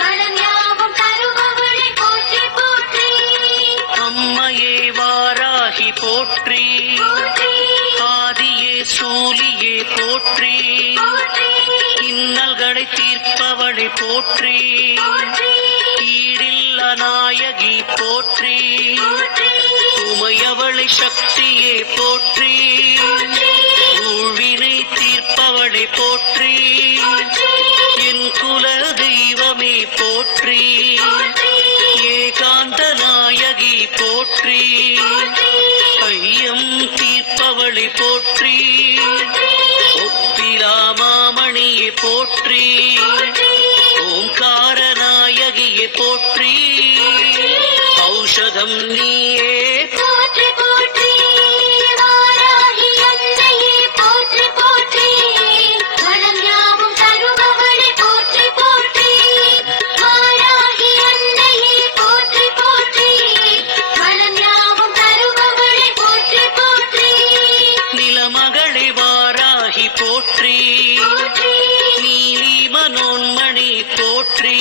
மனஞாபம் தருபவளே போற்றி போற்றி. அம்மையே வாராகி போற்றி, ஆதியே சூலியே போற்றி, இன்னல்களை தீர்ப்பவளை போற்றி, ஈடில்ல நாயகி போற்றி, உமையவளை சக்தியே போற்றி, ஊழ்வினை தீர்ப்பவளை போற்றி, என் குல தெய்வமே போற்றி, ஏகாந்த நாயகி போற்றி, ஐயம் தீர்ப்பவளை போற்றி, ஒப்பிலா மாமணியை போற்றி, ஓம்கார நாயகியை போற்றி, ஔஷதம் நீயே போற்றி போற்றி. வாராகி அன்னையே போற்றி போற்றி. மனஞாபம் தருபவளே போற்றி போற்றி. வாராகி அன்னையே போற்றி போற்றி. மனஞாபம் தருபவளே போற்றி போற்றி. நிலமகளே வாராகி போற்றி, நீலி மனோன்மணி போற்றி.